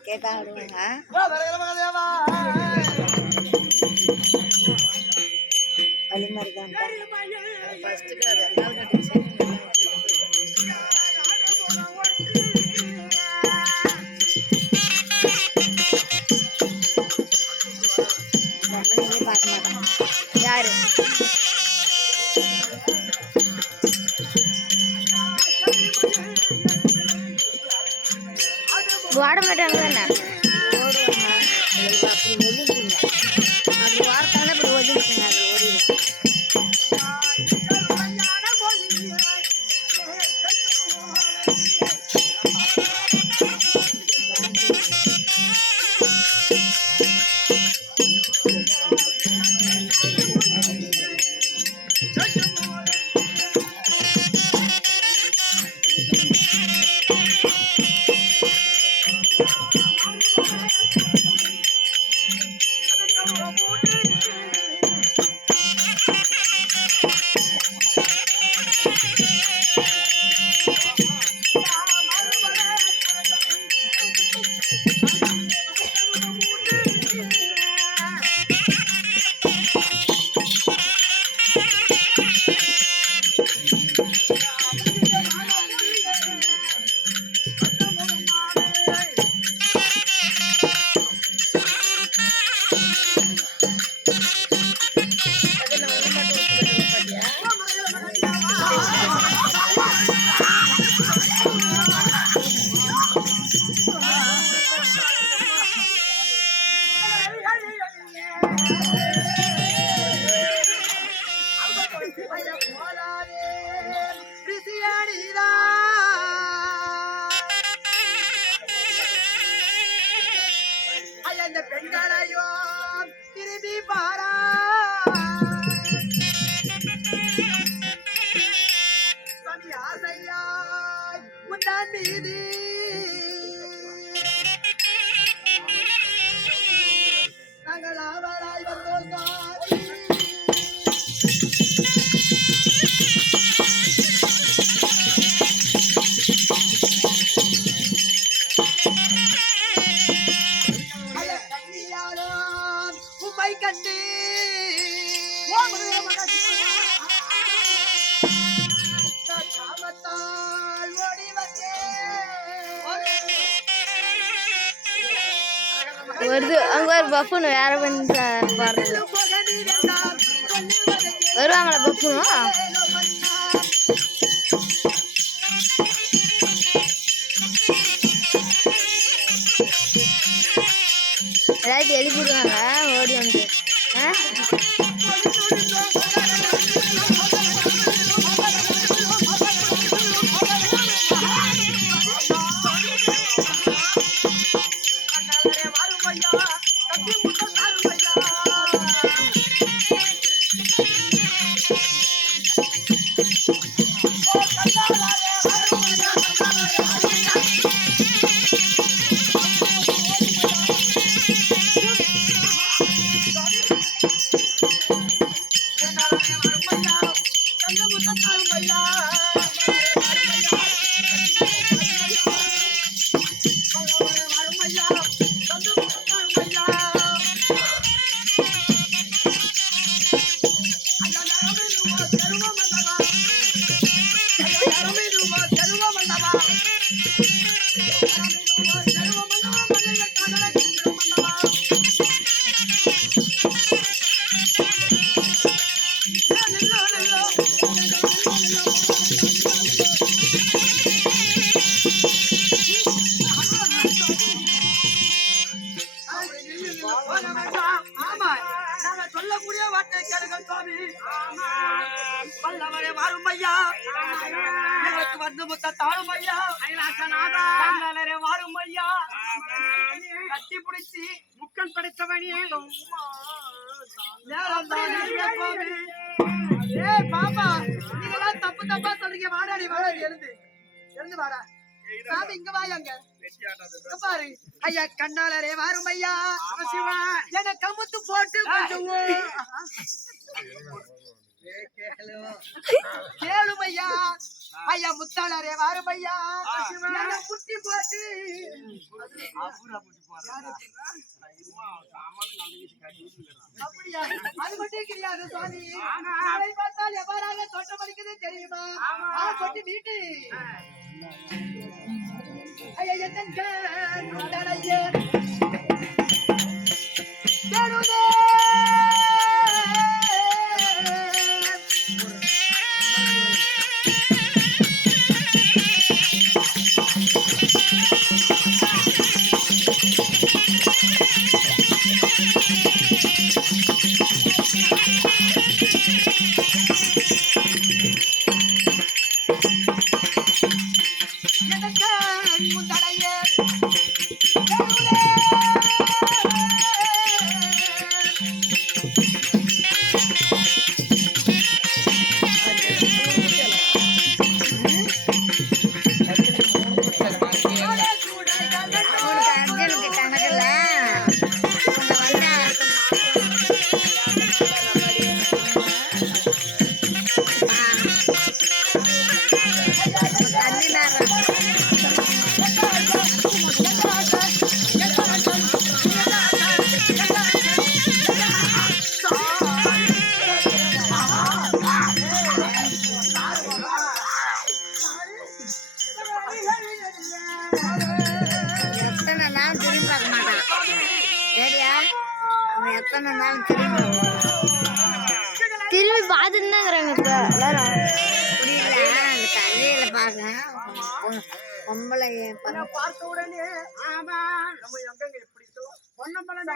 கேட்க விடுவாங்க வழிமறி தான் টানবে না பெண்களையும் திரும்பி பார வருது. அங்க ஒரு பஃபுன் வேற பண்ணி வருவாங்களா பஃபுனும் படைத்தவனே. ஏய் பாப்பா நீங்களாம் தப்பு தப்பா சொல்றீங்க. வாடாடி வாடாடி எழுந்து. எழுந்து வாடா. சாமி இங்க வாயாங்க பாரு. ஐயா கண்ணாலரே வாரும் ஐயா. என்ன கமுத்து போட்டு கொஞ்சம் ஓ- ஐயா முத்தாளரே வாரும் ஐயா போட்டு அப்படியா? அது மட்டும் கிடையாது சுவாமி. பார்த்தால் எவ்வாறாக தோற்றமளிக்குது தெரியுமா? கொட்டி வீட்டு. ஐயா கேளுதே பந்த பார்த்த உடனே ஆமா நம்ம எங்கங்க எப்படி பொன்னம்பலம்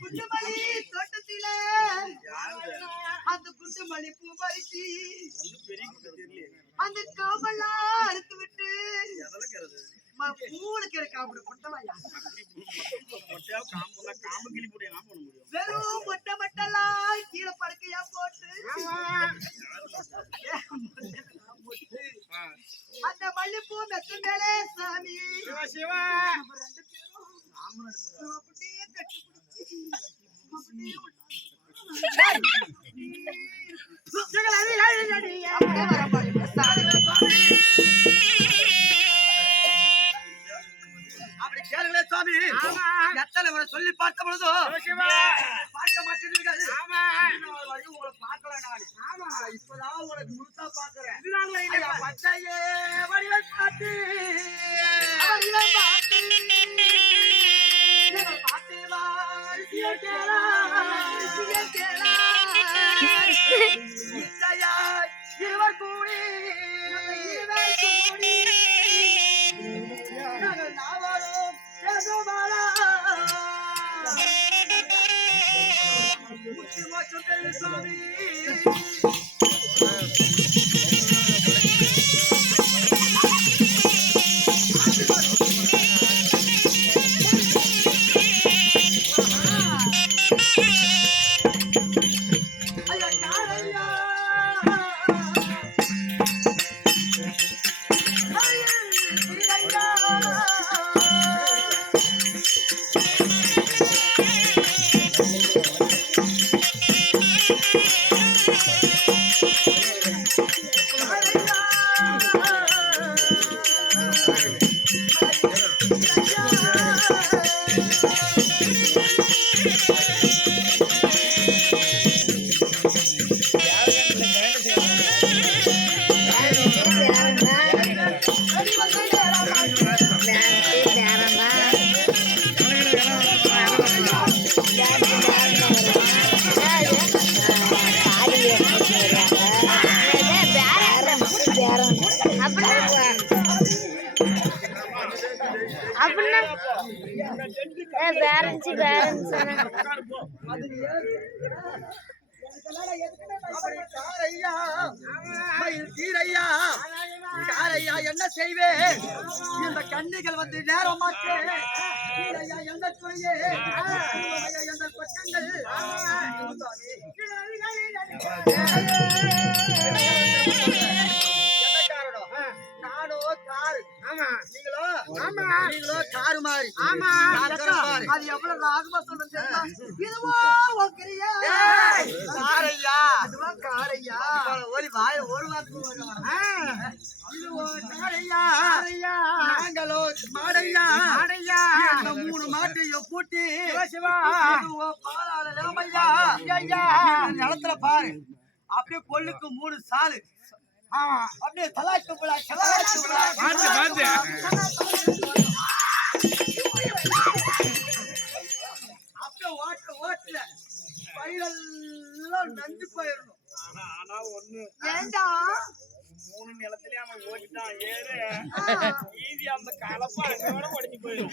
குண்டுமணி தோட்டத்தில அந்த குண்டுமணி பூ பறிச்சு அந்த காம்பெல்லாம் அறுத்து விட்டு பூவுக்கு இருக்கா அப்படி கொட்டவையா வெறும் மொட்டை மட்டெல்லாம் கீழே படுக்கையா போட்டு. அந்த மல்லிப்பூ மெத்த மேலே சாமி. ரெண்டு பேரும் அப்படியே கட்டி பிடிச்சி அப்படியே அப்படியே வர பாருங்க சாமி கேளுங்களே சுவாமி? எத்தனை முறை சொல்லி பார்த்த பொழுதோ பார்க்க வரையும் உங்களை பார்க்கல நான். ஆமா. இப்பதான் உங்களை முழுசா பாக்குறேன் பச்சையே வடிவை பார்த்து பார்த்து பார்த்து பேரண்ட்ஸ் பேரண்ட்ஸ் என்ன செய்வே இந்த கண்ணிகள் வந்து நேரமாக்கே என்ன சொல்லியே துறையே எந்த பக்கங்கள் மூணு மாட்டையும் பூட்டி நிலத்துல பாரு. அப்படியே கொல்லுக்கு மூணு சாலு. அப்படியே புலா அப்படியே ஓட்ட ஓட்டல. பயிரெல்லாம் நஞ்சு போயிடணும் ஆனா ஒண்ணு. ஏண்டா? மூணு நிலத்திலே அவன் ஓட்டிட்டான். ஏறு. ஈதி அந்த கலப்பா அங்கோட உடஞ்சு போயிடும்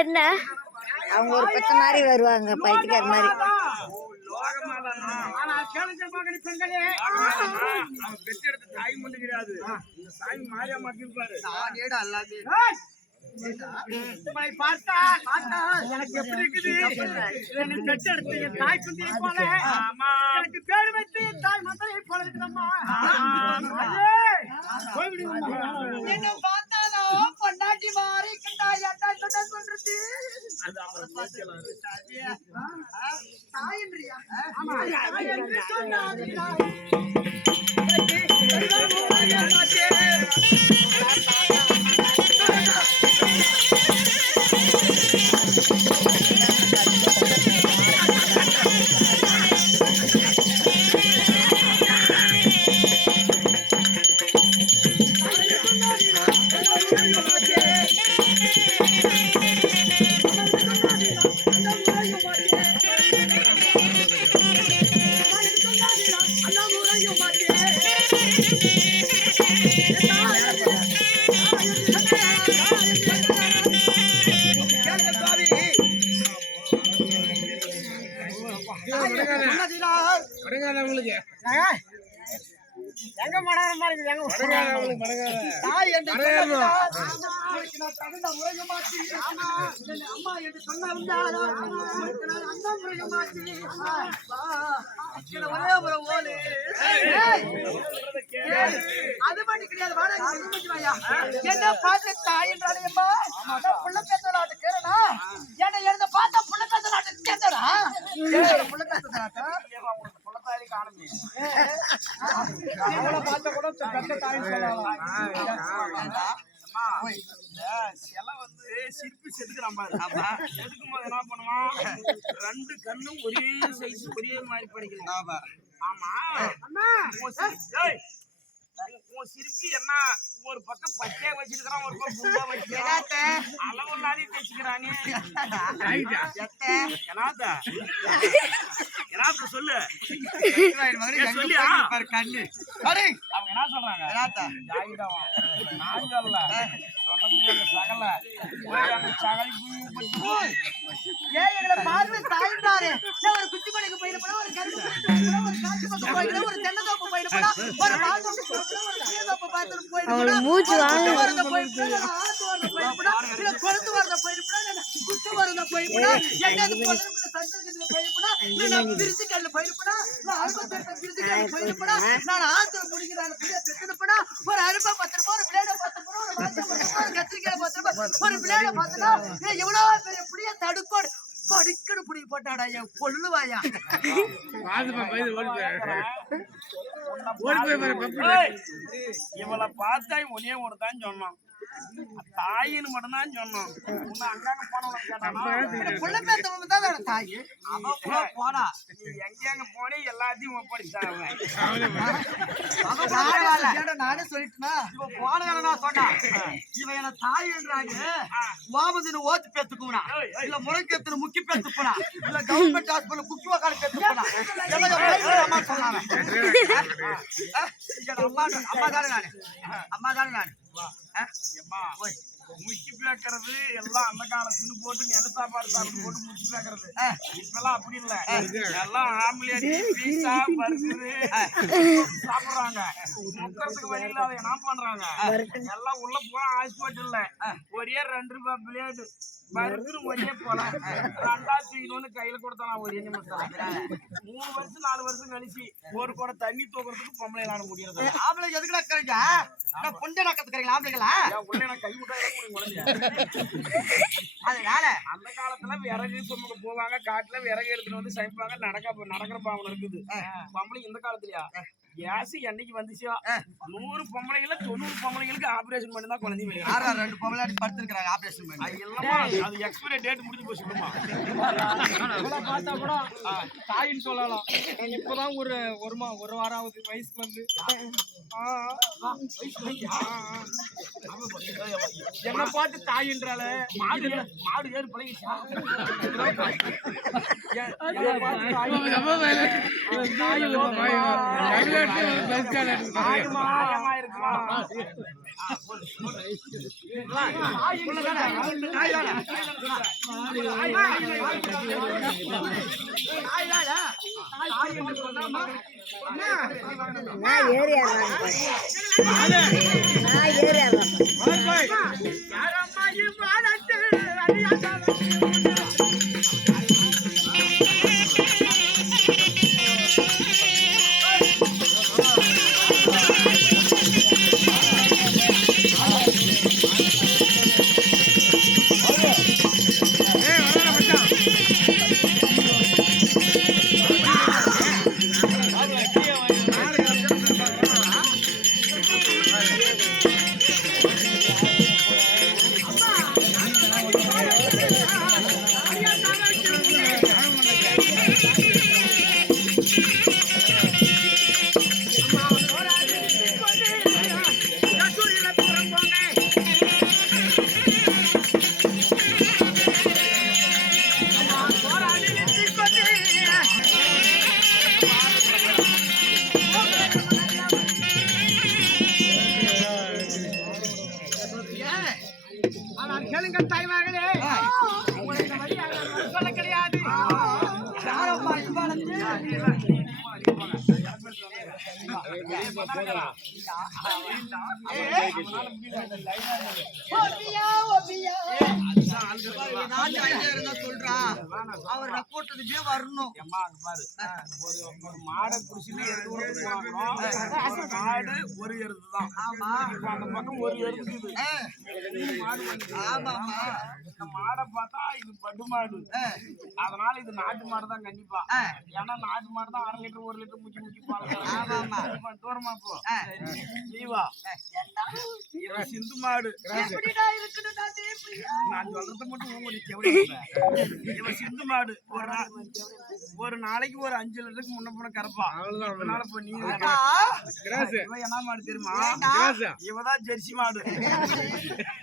என்ன அவங்க ஒரு பத்த மாதிரி வருவாங்க பைத்தியக்கார மாதிரி. அவன் பெற்றெடுத்த தாய் மட்டும் கிடையாது. இந்த சாமி மாரியா இருப்பாரு நானேடா எல்லாமே உம்மை பார்த்தா பார்த்தா எனக்கு எப்படி இருக்குது? என்னை பெற்றெடுத்த என் தாய் குந்தியை போல. ஆமா. எனக்கு பேர் வைத்து என் தாய் மந்திரை போல இருக்குதம்மா. என்ன பார்த்தாலோ? பொண்டாட்டி மாறி. தாயன்றியா? தாய் என்று சொன்னாது தாய். எங்க மடங்கு மாதிரி எங்க தாய் என்று அம்மா என்று இங்கே ஒரே ஓலு. அது கிடையாது வாயா. என்ன பார்த்து தாய் என்றாலேம்மா, நான் புள்ள பேச நாட்டு கேரளா என்னை எழுத பார்த்தா புள்ள பேச நாட்டு கேட்டடா புள்ள பேச நாட்டா பார்த்த கூட பெத்த சொல்லலாம் சிலை வந்து சிற்பி செதுக்குறான் பாரு. செதுக்கும் போது என்ன பண்ணுவான்? ரெண்டு கண்ணும் ஒரே சைஸ் ஒரே மாதிரி படிக்கணும் ஆமா ஏய், உன் சிற்பி என்ன? ஒரு பக்கம் பச்சையா வச்சிருக்கான் ஒரு பக்கம் குண்டா வச்சிருக்கான் அளவு இல்லாத தைச்சுக்கிறானே என்னாத்த? என்னாத்த சொல்லு? சொல்லியா? அவங்க என்ன சொல்றாங்க. நான் சொல்லல. சொல்லக்கூடிய ஏன் எங்களை ஒரு குச்சி மணிக்கு ஒரு கரும்பு ஒரு காட்டு பக்கம் போயிருப்பா ஒரு ஒரு மால் ஒரு தேனத்தோப்பு பார்த்துட்டு போயிருப்பா அவங்களுக்கு மூச்சு வாங்குது. குத்து வரத போயிருப்பா வரத போயிருப்பா குத்து வரத போயிருப்பா எங்கேயாவது பொதற்குள்ள போயிருப்பா நான் பிரிச்சுக்கல்ல போயிருப்பா இல்ல போயிருப்பா நான் ஆத்திரம் முடிக்கிறான பிள்ளை பெத்துனுப்பா ஒரு அரும்பை பத்து ரூபாய் ஒரு பிளேட பத்து ஒரு மாச்சை கத்திரிக்காய் பத்து ரூபாய் ஒரு பிளேட பார்த்தா எவ்வளவு பெரிய புளிய தடுக்கோடு படிக்கடு புடி போட்டாடா என் கொள்ளுவாயா? ஏய், இவளை பார்த்தா ஒன்னே ஒரு தான் சொன்னான். தாயின்னு மட்டும் தான் சொன்னான் உன்னை அங்காங்க போனவளை கேட்டானா புள்ள பேத்தவங்க தான் வேணும் தாயி போடா. நீ எங்கெங்க போனே எல்லாத்தையும் ஒப்படைச்சாங்க நானே சொல்லிட்டுனா? இவன் போனவன நான் சொன்னா இவன் என்ன தாயின்றாங்க. வாமதின ஓத்து பேத்துக்குவனா? இல்ல முறைக்கத்துல முக்கி பேத்துப்பனா? இல்ல கவர்மெண்ட் ஹாஸ்பிடல் குக்கி வக்கால பேத்துப்பனா? அம்மா சொன்னாங்க? அம்மா அம்மா தானே நானு அம்மா தானே நானு? 哎？啊，行吧。喂。முக்கி பேக்கறது எல்லாம் அந்த காலத்துன்னு போட்டு நெல் சாப்பாடு சாப்பிட்டு போட்டு முக்கி பேக்கறது. இப்பெல்லாம் அப்படி இல்ல. எல்லாம் ஆம்லேட் பீஸா பர்கரு சாப்பிடுறாங்க. முக்கிறதுக்கு வழி இல்லாத என்ன பண்றாங்க? எல்லாம் உள்ள போனா ஹாஸ்பிட்டல்ல ஒரே ரெண்டு ரூபாய் பிளேடு பர்கர் ஒரே போல. ரெண்டா தூக்கிட்டு கையில கொடுத்தா ஒரே நிமிஷம் மூணு வருஷம் நாலு வருஷம் கழிச்சு ஒரு குடம் தண்ணி தூக்குறதுக்கு பொம்பளை விளாட முடியறது ஆம்பளை எதுக்குடா இருக்கிறீங்க நான் பொண்டை நக்கத்துக்கிறீங்களா ஆம்பளைங்களா? உள்ள கை விட்டா அதனால அந்த காலத்துல விறகு சுமக்க போவாங்க காட்டுல விறகு எடுத்துட்டு வந்து சமைப்பாங்க நடக்க நடக்கிற பாவம் இருக்குது. பொம்பளை இந்த காலத்துலயா? கேஸ் என்னைக்கு வந்துச்சோ நூறு பொம்பளைங்கள தொண்ணூறு பொம்பளைங்களுக்கு ஆபரேஷன் பண்ணி தான் குழந்தைங்க வெளியே ஆறா ரெண்டு பொம்பளை படுத்துருக்காங்க ஆபரேஷன் பண்ணி அது எல்லாமா அது எக்ஸ்பைரி டேட் முடிஞ்சு போய் சொல்லுமா பார்த்தா கூட தாயின்னு சொல்லலாம் இப்பதான் ஒரு ஒரு மா ஒரு வாரம் ஆகுது வயசுக்கு வந்து. என்ன பார்த்து தாயின்றால மாடு மாடு ஏறு பழகிச்சா. தாய் இல்லம்மா. நான் ஏரியா நான் ஏரியா கூட்டத்துக்கே வரணும். அம்மா, பாரு. ஒரு ஒரு மாடை புடிச்சுன்னு எருது ஊருக்கு மாடு ஒரு எருது தான் ஆமா அந்த பக்கம் ஒரு எருது இருக்குது. ஆ, மாடு வந்து ஆமாம்மா. இந்த மாடை பார்த்தா இது பட்டு மாடு. அதனால இது நாட்டு மாடு தான் கண்டிப்பா. ஏன்னா நாட்டு மாடு தான் அரை லிட்டர் ஒரு லிட்டர் முக்கி முக்கி. இப்ப தூரமா போ. ஆ. நீ வா. இது சிந்து மாடு? நான் சொல்றத மட்டும் உங்களுக்கு சிந்து மாடு. ஒரு ஒரு நாளைக்கு ஒரு அஞ்சு லிட்டருக்கு முன்ன போன கறப்பா. அதனால இப்ப நீ என்ன மாடு தெரியுமா? இவதான் ஜெர்சி மாடு.